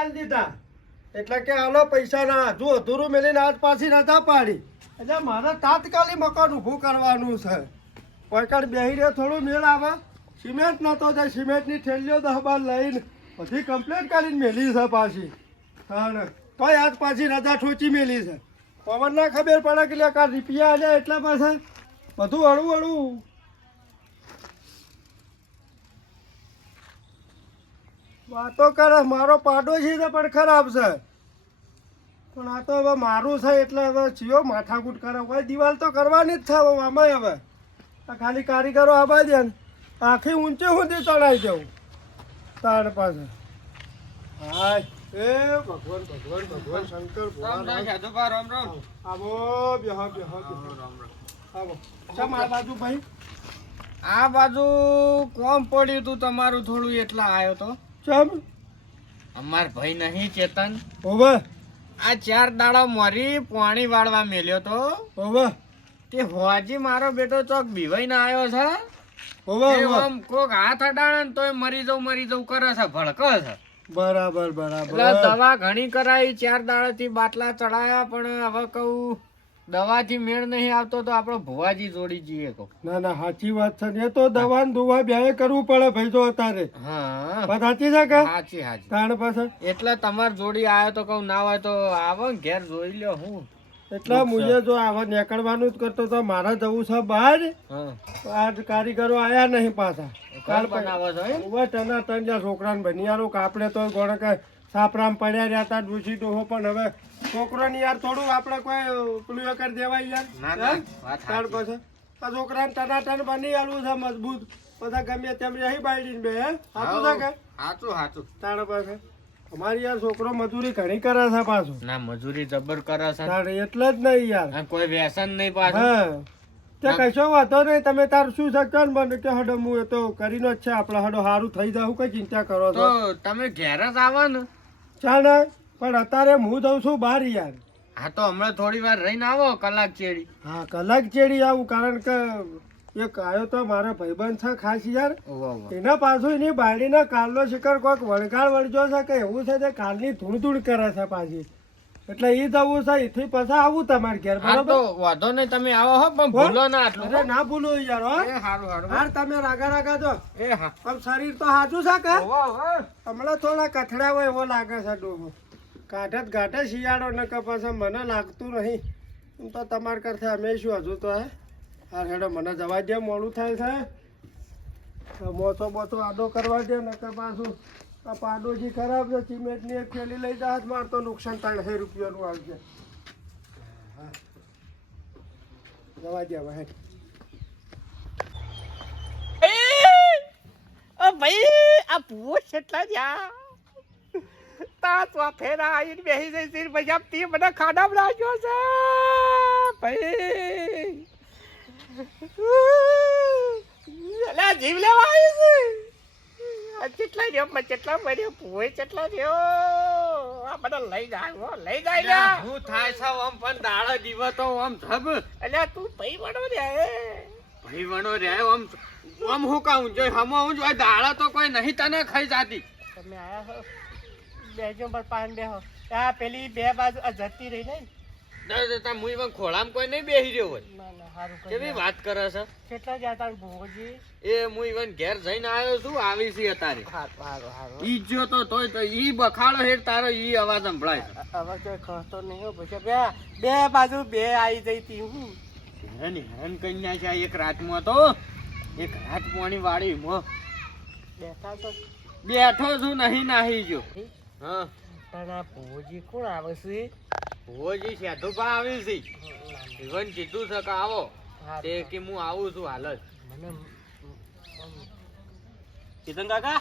આલી દીધા. એટલે કે આલો પૈસા ના, હજુ અધૂરું મેલીને આજ પાછી રજા પાડી. એટલે મારે તાત્કાલિક મકાન ઊભું કરવાનું છે. કોઈક બેહી રહ્યો, થોડું મેળ આવે. સિમેન્ટ નતો જાય સિમેન્ટની થેલીઓ દસ બાર લઈને બધી કમ્પ્લેટ કરીને મેલી છે પાછી. હા તોય આજ પાછી રજા ઠોચી મેલી છે. પવન ના ખબર પડે કે રૂપિયા આલ્યા એટલા પાસે? બધું હળવું હળવું વાતો કરે, મારો પાડો છે તો પણ ખરાબ છે. પણ આ તો હવે મારું છે એટલે હવે જીઓ માથાકૂટ કરે. કોઈ દિવાલ તો કરવાની જ છે હવે આમાં હવે. આ ખાલી કારીગરો આવા દે ને, આખી ઊંચે સુધી ચડાઈ જવું. તાર પાસે હાય. એ ભગવાન ભગવાન ભગવાન, શંકર, ભગવાન આવો, બેહો બેહો બેહો. આવો. ચમ આ બાજુ ભાઈ? આ બાજુ કોમ પડ્યું તું તમારું થોડું, એટલા આવ્યો તો. ચમ? અમાર ભાઈ નહીં ચેતન. ઓવે આ ચાર દાડા મરી પાણી વાળવા મેલ્યો તો. ઓવે તે હોજી મારો બેટો ચોક બીવાઈને આવ્યો છે. ઓવે આમ કોક હાથ અડાડે ને તોય મરી જવું મરી જવું કરે છે ભડકો છે. બરાબર બરાબર. દવા ઘણી કરાવી ચાર દાડાથી બાટલા ચડાયા પણ હવે કહું દવાથી મેળ નહીં આવતો તો આપણો ભુવાજી જોડી જઈએ તો ના ના સાચી વાત છે. ને એ તો દવા ને દુવા બે કરવું પડે ભાઈ જો અત્યારે. હા. સાચી છે કે? સાચી સાચી. તાણ પાસે એટલે તમાર જોડી આવ્યો તો કહું ના હોય તો આવો ને ઘેર જોઈ લ્યો હું. એટલે મુજે જો આવા નીકળવાનું જ કરતો તો મારા જવું છે બહાર. હા. આજ કારીગરો આયા નહીં પાછા. કાલ બનાવો છો ઊભા ટના ટન જ્યાં છોકરાને ભનિયારું કાપડે તો ગોળે કે સાપરામ પડ્યા રહ્યા હતા ડૂસી ડોહો પણ હવે છોકરાને યાર થોડું આપણે કોઈ પેલું કરી દેવાય યાર? વાત પછી આ છોકરાને ટનાટન બની આલવું છે મજબૂત. બધા ગમે તેમ રહી બાયડીને બે હે? સાચું છે કે? સાચું સાચું તાણ પાસે અમારી યાર છોકરો મજૂરી ઘણી કરે છે પાછું. ના મજૂરી જબર કરે છે. તાણ એટલે જ નહીં યાર. કોઈ વ્યસન નહીં પાછું. હા. તે કશો વાંધો નહીં તમે તાર શું શક્યો ને મને કે હડો હું એ તો કરીને જ છે આપણે હડો સારું થઈ જાવ કઈ ચિંતા કરો છો? તો તમે ઘેર જ આવો ને. ચાલે પણ અત્યારે હું જઉં છું બહાર યાર. હા તો હમણાં થોડી વાર રહીને આવો કલાક ચેડી. હા કલાક ચેડી આવું કારણ કે એક આવ્યો તો મારો ભાઈબંધ છે ખાસ યાર. એના પાછું એની બારીના કાલનો શિકાર કોઈક વળગાડ વળજો છે કે એવું છે તે કાલની ધૂળ ધૂળ કરે છે પાછી. એટલે એ જવું છે એથી પાછા આવું તમારે ઘેર બરાબર તો વાંધો નહીં તમે આવો હો પણ ભૂલો ના આટલું અરે ના ભૂલો યાર હો. એ હારું હારું હાર તમે રાગા રાગા જો એ હા. પણ શરીર તો સાચું છે કે. હમણાં થોડા કથડા હોય એવો લાગે છે ડોહો. કાઢે જ ગાંઠે શિયાળો ને કે પાછા મને લાગતું નહીં. એમ તો તમારે કરતા અમે શું હજુ તો હે? હા હેડો મને જવા દે મોડું થાય છે. મોતો બોતો આડો કરવા દે ને કે પાછું આ પાડોજી ખરાબ છે, સિમેન્ટની એક થેલી લઈ જાય માર તો નુકસાન ત્રણસો રૂપિયાનું આવશે. જવા દે ભાઈ, આ ભૂવો કેટલા જ્યાં? તા તો ફેરા આવીને બેસી જઈ પછી આમ તે મને ખાડામાં નાખ્યો છે. ભાઈ. જીવ લેવા કેટલા રહ્યો? મેં કેટલા મર્યો ભૂવો કેટલા રહ્યો? આ બધા લઈ જાય હો લઈ જાય ને હું થાય છે આમ પણ દાડો દીવો તો આમ ધબ અલ્યા તું ભઈ વણો રે. ભાઈ વણો રે આમ આમ હું કહું જો હમો હું જો દાડા તો કોઈ નહીં તને ખાઈ જાતી. તમે આયા હો. બેજો પર પાન બેહો. આ પેલી બે બાજુ આ જતી રહી ને તા મુઈ પણ ખોળામ કોઈ નહીં બેહી રહ્યો હોય. ના ના હારું કેવી વાત કરે છે? કેટલા જતા ભોજી એ હું ઇવન ઘેર જઈને આવ્યો છું આવી છે હારું ઈ જ્યો તો તોય તો ઈ બખાડો હેડ તારો ઈ અવાજ સંભળાય છે. કોઈ ખસતો નહીં હો પછી બે બે બાજુ બે આવી જઈ તી હું હેરાન હેરાન કરી નાખ્યા એક રાતમાં તો. એક રાત પાણી વાળી મો. બેઠા તો બેઠો છું નહીં નાહી ગયો હા? આ ભોજી કોણ આવે છે? ભુવોજી સેધુભા આવી છે. ઇવન કીધું છે કે આવો. તે કે હું આવું છું હાલ જ મને ચેતન કાકા?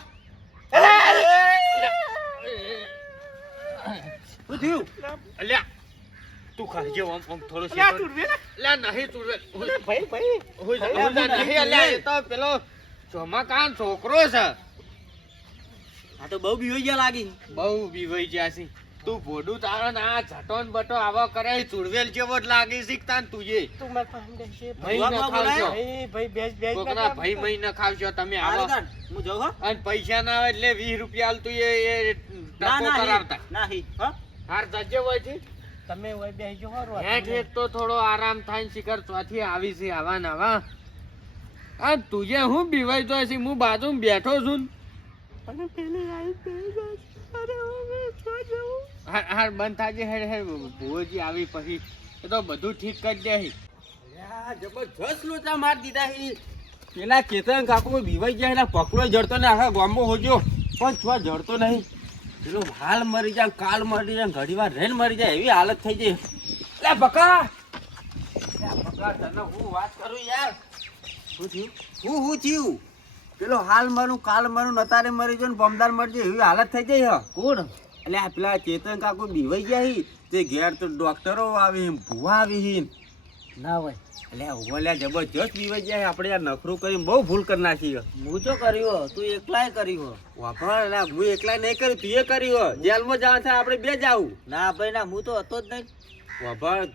શું થયું? અલ્યા તું ખાઈ આમ આમ થોડો અલ્યા, શેકો. તું રે. અલ્યા નહીં તું ભાઈ ભાઈ. હું જા- હું જા નહીં અલ્યા એ તો પેલો ચોમાકાન છોકરો છે. આ તો બહુ બીવાઈ ગયા લાગી. બહુ બીવાઈ ગયા છે. તું ભોડું તારો ના ઝટોન બટો આવો કરે ચુડવેલ જેવો જ લાગે શીખતા ને તુજે તું માર પાસે બેસી ભાઈ ન બેસ બેસ કોકના ભાઈ મહી ન ખાવજો તમે આવો. હું જઉં હો. અને પૈસા ના આવે એટલે 20 રૂપિયા આલ તું એ ટકો ના કરાવતા. નહીં હા હાર જજે હોય છે? તમે હોય બેસજો હારું હેઠ હેઠ તો થોડો આરામ થાય ને શિખર ચોથી આવી છે આવા ને આવા. આ તુજે હું બીવાય તો હશે હું બાજુ બેઠો છું ને. હાર હાર બંધ થાજે, હેડ હેડ ભુવોજી આવી પછી. એ તો બધું ઠીક કરી દે. જબરજસ્ત લોચા માર દીધા હી. પેલા કેતન કાકુ બીવાઈ ગયા એના પકડો જડતો ને આખા ગામમાં હોજો. પણ છો જડતો નહીં. પેલો હાલ મરી જાય, કાલ મરી જાય ઘડી વાર રેન મરી જાય, એવી હાલત થઈ જાય લે બકા! બકા, તને હું વાત કરું યાર? શું થયું? હું હું થયું? પેલો હાલ મરું, કાલ મરું, નતારે મરી જાય ને બમદાર મરી જાય એવી હાલત થઈ જાય કોણ? એટલે આ પેલા ચેતન કાકો બીવાઈ ગયા હી તે ઘેર તો ડોક્ટરો આવી હી, ભૂવા આવી હી. ના હોય એટલે ઓલ્યા જબરજસ્ત બીવાઈ ગયા. આપણે આ નખરું કરીને બહુ ભૂલ કરી નાખી હું તો કર્યો તું એકલાય કર્યો વાપર એટલે હું એકલા નહીં કર્યું તું એ કર્યો. જેલમાં જવા થાય આપણે બે જાવું ના ભાઈ ના હું તો હતો જ નહીં વાપર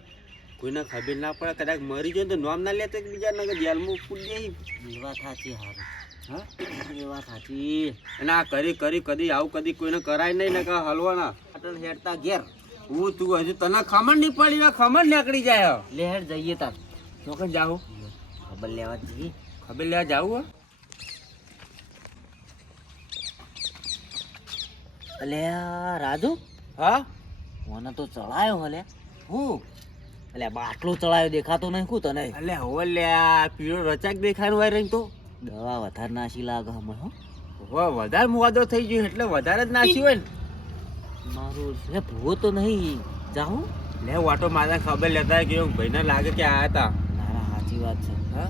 કોઈને ખબર ના પડે કદાચ મરી જાય તો નામ ના લેતા બીજા નગર જેલમાં પૂરી જાય વાત સાચી હારું એ વાત સાચી. અને આ કરી કરી કદી આવું કદી કોઈને કરાય નહીં ને કે હલવાના. અટલ હેડતા ઘેર. હું તું હજુ તને ખમણ નહીં પડી ખમણ નીકળી જાય હે. જઈએ તાર. ચોકન જાવું ખબર લેવા જઈએ. ખબર લેવા જાવું? રાજુ? હા? મને તો ચડાયો હલે. હું? એટલે બાટલો ચડાયો દેખાતો નહીં કું તને. અલે હો લ્યા પીળો રચાક દેખાનું હોય રહી તો દવા વધારે નાસી લાગે હમણાં હો. વધારે મુવાદો થઈ ગયો એટલે વધારે જ નાસી હોય ને. મારું લે ભૂવો તો નહીં. જાઉં લે વાટો મારા ખબર લેતા કે ભાઈને લાગે કે આયા હતા ના ના સાચી વાત છે. હા?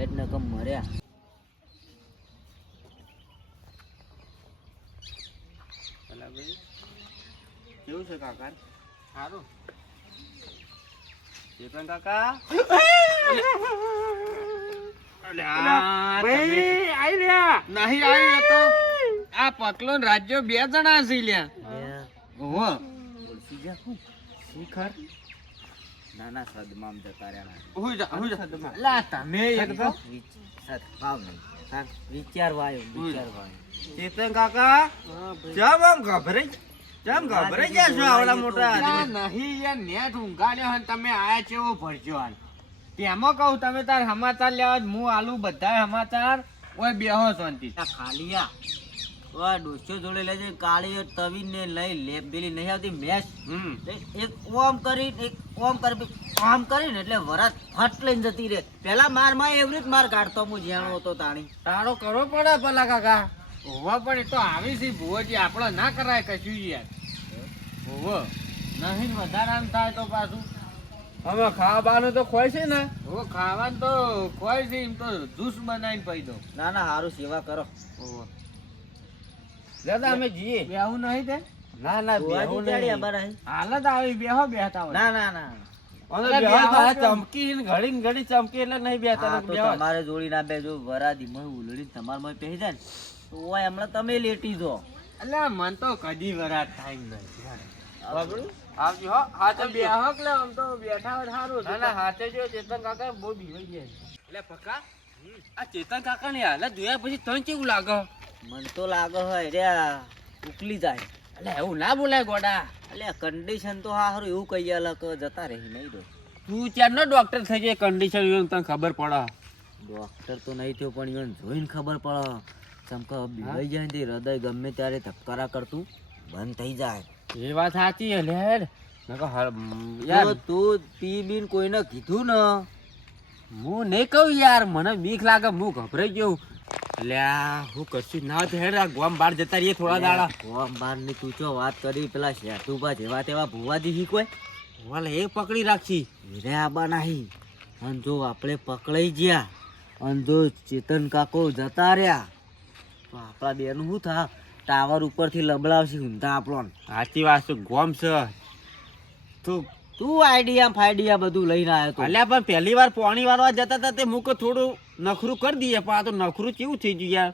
એટ ને કમ મર્યા. કેવું છે કાકા? સારું. ચેતન કાકા? ભાઈ આઈ રહ્યા નહીં આવી તો. આ પકલો ને રાજ્યો બે જણા છે લ્યા ઓહો. શિખર નાના ના સદમામ જતા રહ્યા હું જા હું જા. લા તમે એક તો સદભાવ નહીં. હા, વિચારવા આવ્યો વિચારવા ચેતન કાકા જમ આમ ગભરાઈ જમ ગભરાઈ ગયા છો આવડા મોટા? નહીં યાર નેટ ઊંઘાડ્યો હન તમે આયા ચેવો ભરજો હાલ. તેમાં કહું તમે તાર સમાચાર લેવા હું આલુ બધા સમાચાર ઓય બેહો શાંતિ ખાલિયા. ઓય ડોસો જોડે લેજે કાળી તવી ને લઈ લેપ બેલી નહીં આવતી મેસ હમ. એક ઓમ કરી એક ઓમ કરી આમ કરીને એટલે વરાત ફટ લઈને જતી રે પેલા મારમાં એવરી જ માર કાઢતો હું જ્યાં હતો તાણી. તારો કરવો પડે પેલા કાકા. હોવા પણ એ તો આવી છે ભુવજી આપણો ના કરાય કશું યાર. હોવો. નહીં વધારામ થાય તો પાછું. હવે ખાવાનું તો ખોય છે ને? હો ખાવાનું તો ખોય છે એમ તો જ્યુસ બનાવીને પી દો ના ના સારું સેવા કરો. દાદા અમે જઈએ. બેહું નહીં તે? ના ના બેહું નહીં. આબાર હાલત આવી બેહો બેહતા હોય. ના ના ના. તમારે જોડી ના બે જો વરાદી ઉલડી તમારમાં પહેરી જાય ને. તો હમણાં તમે લેટી જો. એટલે મન તો કદી વરાત થાય નહીં. આવજો હો હાથે આમ તો બેઠા હોય સારું ના ના હાથે જો ચેતન કાકા બહુ બીવાઈ ગયા એટલે પક્કા? આ ચેતન કાકા ને જોયા પછી તને કેવું લાગે? મન તો લાગે હોય રે આ ઉકલી જાય. એટલે એવું ના બોલાય ગોડા. એટલે કન્ડિશન તો સારું એવું કહી અલગ જતા રહી નહીં દો તું ચારનો ડોક્ટર થઈ જાય કન્ડિશન તને ખબર પડે. ડોક્ટર તો નહીં થયો પણ એને જોઈને ખબર પડે. ચમકા બીવાઈ જાય ને તે હૃદય ગમે ત્યારે ધબકારા કરતું બંધ થઈ જાય. એ વાત સાચી હે લેડ. યાર. તું પી બીન કોઈને કીધું ને? હું નહીં કહું યાર મને બીક લાગે હું ગભરાઈ ગયો. અલ્યા હું કશું ના થાય હેડ ગોમ બહાર જતા રહીએ થોડા દાડા. ગોમ બારની તું ચો વાત કરી પેલા શેતુભા જેવા તેવા ભુવાજી શીખવાય વાલે એ પકડી રાખી. રે આબા નહીં. અને જો આપણે પકડાઈ ગયા અને જો ચેતન કાકો જતા રહ્યા તો આપણા બેનું શું થા? ટાવર ઉપરથી લબડાવશે ઊંધા આપણો સાચી વાત છે ગોમ છે. તું તું આઈડિયા ફાઈડિયા બધું લઈને આવ્યો તો. અલ્યા પણ પહેલી વાર પાણી વાળવા જતા હતા તે મૂકો થોડું નખરું કરી દઈએ પણ આ તો નખરું કેવું થઈ ગયું યાર.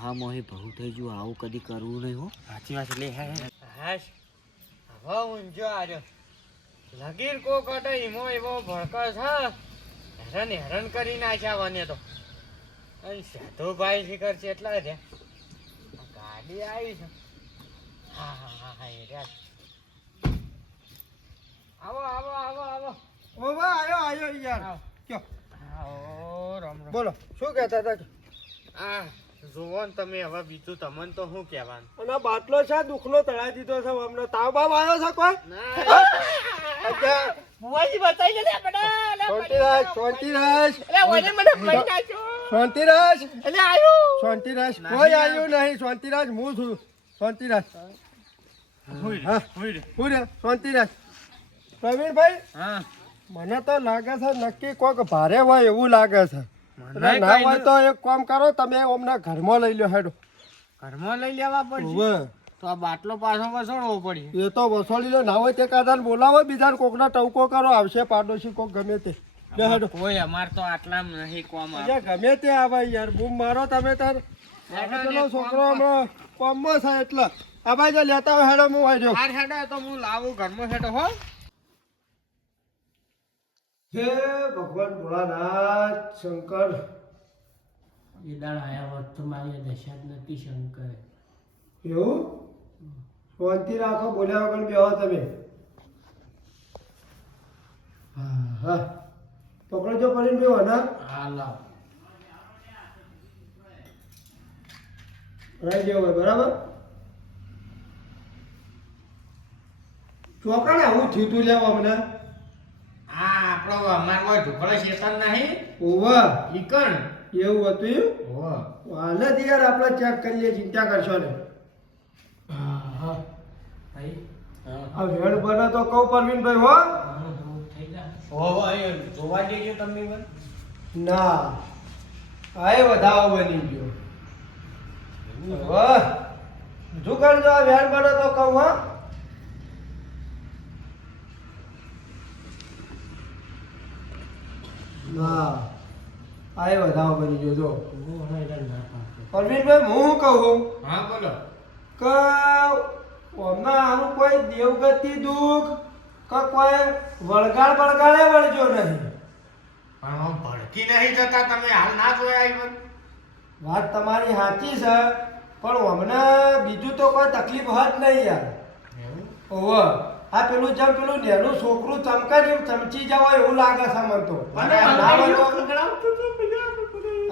હા મોહી બહુ થઈ ગયું આવું કદી કરવું નહીં હો. સાચી વાત એટલે હે હે. હાશ હવે ઊંઝો આર્યો. લગીર કો કટે ઈમો એવો ભડકો છે. હેરાન હેરાન કરી નાખ્યા વને તો. અને સાધુભાઈ શિખર છે એટલા છે આ ગાડી આવી છે. હા હા હા હા એ રહ્યા. આવો આવો આવો આવો. ઓ વાહ આવ્યો આયો યાર. આવો. કયો? આવો રામ રામ. બોલો શું કહેતા હતા આ ને તમે હવે બીજું તમને તો શું કહેવાનું? અને બાટલો છે દુખનો તળાઈ દીધો છે અમને તાવ બાવ આવ્યો છે કોઈ? ભુવાજી બતાવી લે શાંતિરાજ શાંતિરાજ ઓને મને મારી નાખ્યો. શાંતિરાજ એટલે આવ્યું શાંતિરાજ કોઈ આવ્યું નહીં. શાંતિરાજ હું છું. શાંતિરાજ હા. શાંતિરાજ પ્રવીણભાઈ હા. મને તો લાગે છે નક્કી કોક ભારે હોય એવું લાગે છે. ના હોય તો એક કામ કરો તમે અમને ઘરમાં લઈ લો હેડો. ઘરમાં લઈ લેવા પડશે? તો આ બાટલો પાછો વસોડવો પડી. એ તો વસોડી લો ના હોય તે કાદાને બોલાવો બીજા કોકના ટવકો કરો આવશે પાડોશી કોક ગમે તે. હેડો. કોઈ અમાર તો આટલા નહીં કોમ આવે. ગમે તે આવે યાર બૂમ મારો તમે તાર. પેલો છોકરો હમણાં કોમમાં છે એટલે. આ બાજુ લેતા હોય હેડો હું આવ્યો હાર હેડો તો હું લાવું ઘરમાં હેડો હો. હે ભગવાન ભોળાનાથ શંકર. એ દાળ આયા હોત તો મારી દશા જ નથી શંકર. એવું? શાંતિ રાખો બોલ્યા વગર બેહો તમે. હા હા પકડજો પડીને બેહો ને? હા લાવ. રહી જેવો હોય બરાબર? ચોકડે આવું થયું તું લેવા અમને આપણો અમાર કોઈ ઢુકળો શેતન નહીં. ઓવર ઈકણ. એવું હતું? ઓ હાલે જ યાર આપણે ચેક કરીએ ચિંતા કરશો ને હા હા ભાઈ. આ વેણ બને તો કહું પરવીનભાઈ હો. થઈ જા. જોવા જઈએ તમને મને ના. આ એ વધાવો બની ગયો. કરજો આ બને તો કહું હા. ના આય વધાવો બની ગયો જો. પરવીનભાઈ હું કહું હા બોલો. કે ઓમના આનું કોઈ દેવગતિ દુઃખ કે કોઈ વળગાડ બળગાડે વળજો નહીં. પણ હું ભડકી નહીં જતા તમે હાલ ના જોયા ઈવન વાત તમારી સાચી છે પણ અમને બીજું તો કોઈ તકલીફ હોત નહીં યાર. ઓહો આ પેલું જેમ પેલું નેનું છોકરું ચમકે જેમ ચમચી જવાય એવું લાગે છે મને તો. મને હોય તો-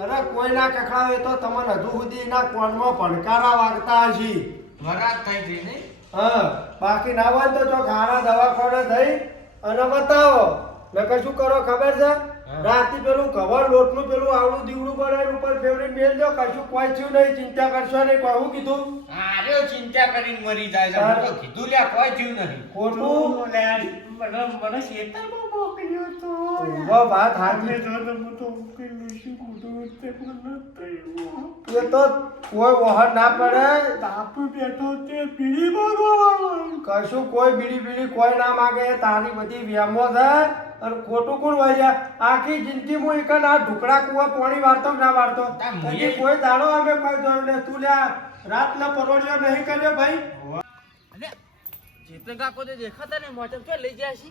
અરે કોઈ ના કખડાવે તો તમને હજુ સુધી એના કોણમાં પડકારા વાગતા હશી. વરાત થઈ ગઈ નહીં હા બાકી ના હોય તો જો ઘાણા દવાખાને થઈ અને બતાવો. મેં કશું કરો ખબર છે? રાતે પેલું કવર લોટનું પેલું આવડું દીવડું બનાવીને ઉપર ફેવરિટ મેલ દો કશું કોઈ થયું નહીં ચિંતા કરશો નહીં કોઈ હું કીધું? આર્યો ચિંતા કરીને મરી જાય છે કીધું લ્યા કોઈ થયું નહીં. ખોટું? મને મને શેતામાં મોકલ્યો તો ઊભો વાત હાચી જો તો હું તો ઉકેલું છું બધું તે મને થયું એ તો કોઈ વહન ના પડે. બાપુ બેઠો તે કશું કોઈ બીડી બીડી કોઈ ના માગે. તારી બધી વ્યામો છે. અને ખોટું કોણ હોય છે? આખી જિંદગી હું એક આ ઢુકડા કુવા પોણી વાળતો ના વાળતો. કોઈ દાડો અમે કોઈ જોયું ને તું લ્યા. રાત ના પરોળિયો નહીં કર્યો ભાઈ. ચેતન કાકો તો દેખાતા ને મોટર ક્યાં લઈ ગયા છે.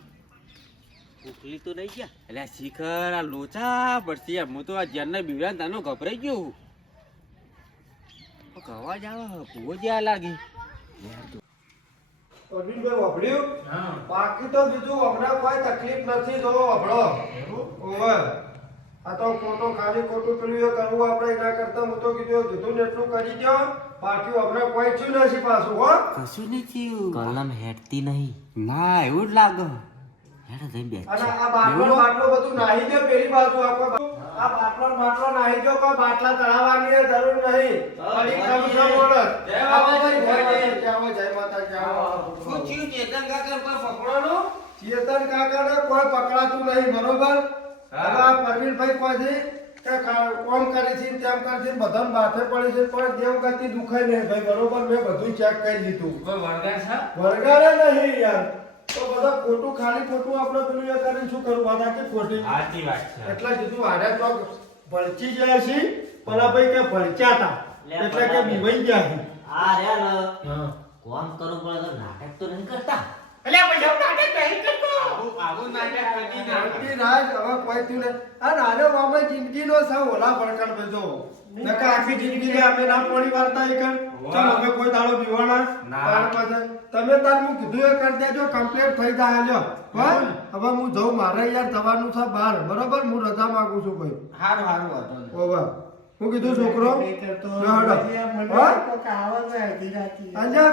ઉકલી તો નહીં ગયા. એટલે શિખર આ લોચા પડશે હું તો આ જ્યારના બીવડા તાનો ગભરાઈ ગયો હું. અવાજ આવે ભૂવો જ્યાં લાગે. અરવિંદભાઈ વાપર્યું? બાકી તો બીજું હમણાં કોઈ તકલીફ નથી જો ઓવે. આ તો ખોટો ખાલી ખોટું પેલું એ કરવું આપણે એના કરતા હું તો કીધું કીધું ને એટલું કરી દો બાકી હમણાં કોઈ થયું નથી પાછું હો. કશું નહીં થયું. કલમ હેડતી નહીં. ના એવું જ લાગે. હેડ જઈ બે અને આ બાટલો બાટલો બધું નાહી દે પેલી બાજુ આખો આ બાટલો બાટલો નાહી દો કોઈ બાટલા તળાવવાની જરૂર નહીં. ફરી કમ છો બોલો આવો ભાઈ, જય માતાજી, આવો, જય માતાજી, શું થયું? ચેતન કાકા કોઈ પકડવાનું ચેતન કાકાને કોઈ પકડાતું નહીં બરોબર? હવે આ પરવીનભાઈ કોઈ કોમ કરે છે તેમ કરે છે બધાને માથે પડે છે પણ દેવગતિ દુખાય નહીં. ભાઈ બરોબર મેં બધું ચેક કરી લીધું. વળગાડ છે? નહીં યાર. તો બધા ખોટું ખાલી ખોટું આપણે પેલું એ કરીને શું કરવું બધા કે ખોટી. સાચી વાત છે. એટલે કીધું આને તો ભળચી જાય છે પેલા ભાઈ કે ભળચ્યા હતા એટલે કે બીવાઈ ગયા છે આ રે કોમ કરવું પડે તો નાટક તો નહીં કરતા. એટલે પછી નાટક નહીં કરતો. આવું આવું નાટક કદી ના. કરે. શાંતિ હવે કોઈ થયું નહીં. આ નાનો મામા જિંદગીનો સાવ ઓલા પડકાર બધો નકર આખી જિંદગી આપણે ના પોણી વાર્તા એ કર. ચાલ અમે કોઈ દાડો પીવાના ના. તમે તાર હું કીધું એ કરી દેજો કમ્પ્લીટ થઈ જાય લ્યો. બસ હવે હું જઉં મારે યાર જવાનું છે બહાર. બરોબર? હું રજા માંગુ છું ભાઈ હારું સારું વાંધો નહીં. ઓવા હું કીધું છોકરો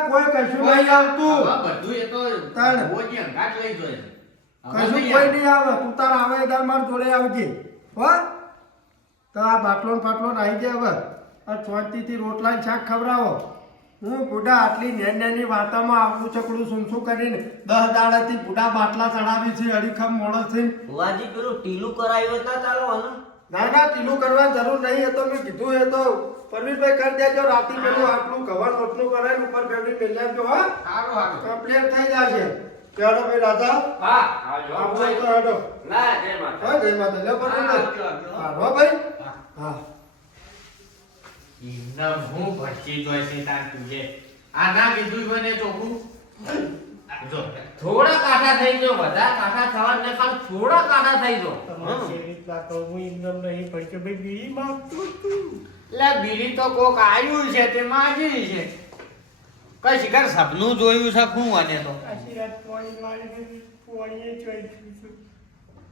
કોઈ કશું નહીં આવતું. બધું એ તો તાણ. ભુવોજી લઈ જોઈએ. કશું કોઈ નહીં આવે. તું તાર આવે તાર માર જોડે આવજે. હો? તો આ બાટલો ને ફાટલો આવી જાય હવે. આ શાંતિથી રોટલા ને શાક ખવડાવો. હું બુઢા આટલી નેન નેની વાર્તામાં આવું ચકડું શું શું કરીને દસ દાડાથી બુઢા બાટલા ચડાવી છે અડીખમ મોડો થઈને વાજી પેલું ટીલું કરાયું ના ચાલવાનું ના ના ટીલું કરવાની જરૂર નહીં એ તો મેં કીધું એ તો પરવીનભાઈ કરી દેજો રાતે પેલું આટલું કવર નોટનું કરાવીને ઉપર બેઠી મેળ જો હા? સારું સારું કમ્પ્લીટ થઈ જશે. ચાલો ભાઈ રાજા હા આવજો. તો હેડો. ના જય માતા હા જય માતા લે હા, પરવીનભાઈ. હા હો ભાઈ. હા. ઇન્ના હું ભટકી જોઈ છે તાર તુજે. આ ના કીધું મને ચોકું. જો, થોડા કાઠા થઈ જો બધા કાઠા થવા ને ખાલી થોડા કાઠા થઈ જો. કહું? હું ઇન્દમ નહીં પણ કે ભાઈ બીડી માંગતો તું એટલે બીડી તો કોક આવ્યું છે તે માગી છે. કઈ શિકાર સપનું જોયું છે શું અને તો.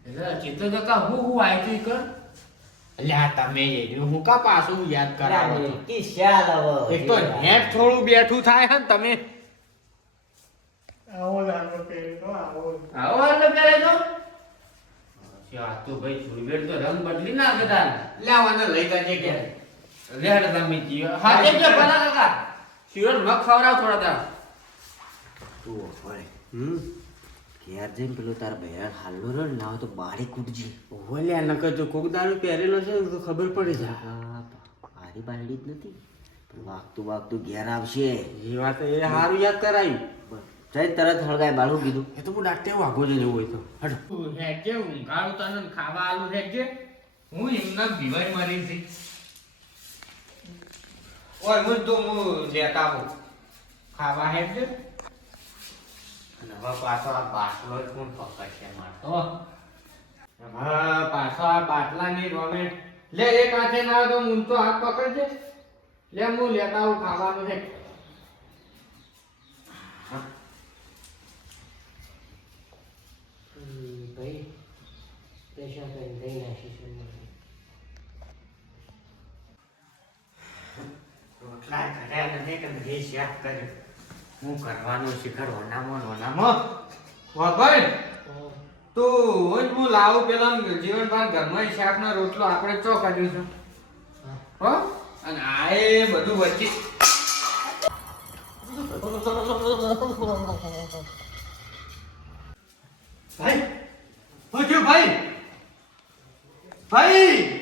એટલે ચિત્ર કાકા હું હું આવી કર. એટલે આ તમે એનું હું કા પાછું યાદ કરાવો છો? કી શ્યાલ હવે એક તો નેટ થોડું બેઠું થાય છે ને તમે આવો લાલો પહેર્યો, આવો. આવો એટલે પહેરે તો? આ તો ભાઈ છુરબેર તો રંગ બદલી ના બધા લેવાને લઈ જજે કે રેડ તમે જીઓ હા જે કે ભલા કાકા. શિવર ન ખવરાવ થોડા તાર. તું હમ? ઘેર જઈને પેલું તાર બહેર હાલનો રહ્યો ને ના તો બારી કૂટજી. ઓલ્યા નકર જો કોક દારૂ પહેરેલો છે તો ખબર પડી જાય. હા બારી બારડી જ નથી. પણ વાગતું વાગતું ઘેર આવશે. એ વાત એ સારું યાદ કરાયું. જઈ તરત હળગાય બાળું કીધું. એ તો હું ડાક્ટર વાગો જઈને હોય તો. હટ તું હેડજે ઊંઘાડું તને ખાવા આલું હેડજે હું એમના ભીવાઈ મરી છે ઓય હું તો હું લેતા હું ખાવા અને હવે પાછો આ બાટલો જ કોણ પકડશે મારતો હા. પાછો આ બાટલાની રોમે. લે એક હાથે ના આવે તો હું તો હાથ પકડજે. લે હું લેતા આવું ખાવાનું છે રોટલા ઘડ્યા નથી કે મેં શાક કર્યું હું કરવાનું શિખર ઓનામાં ને ઓનામાં તો હું હું લાવું પેલા જીવનભાન ઘરમાં શાકનો રોટલો આપણે ચો કાઢ્યું છે હો? અને આ બધું વચ્ચે. ભાઈ હું છું ભાઈ. ભાઈ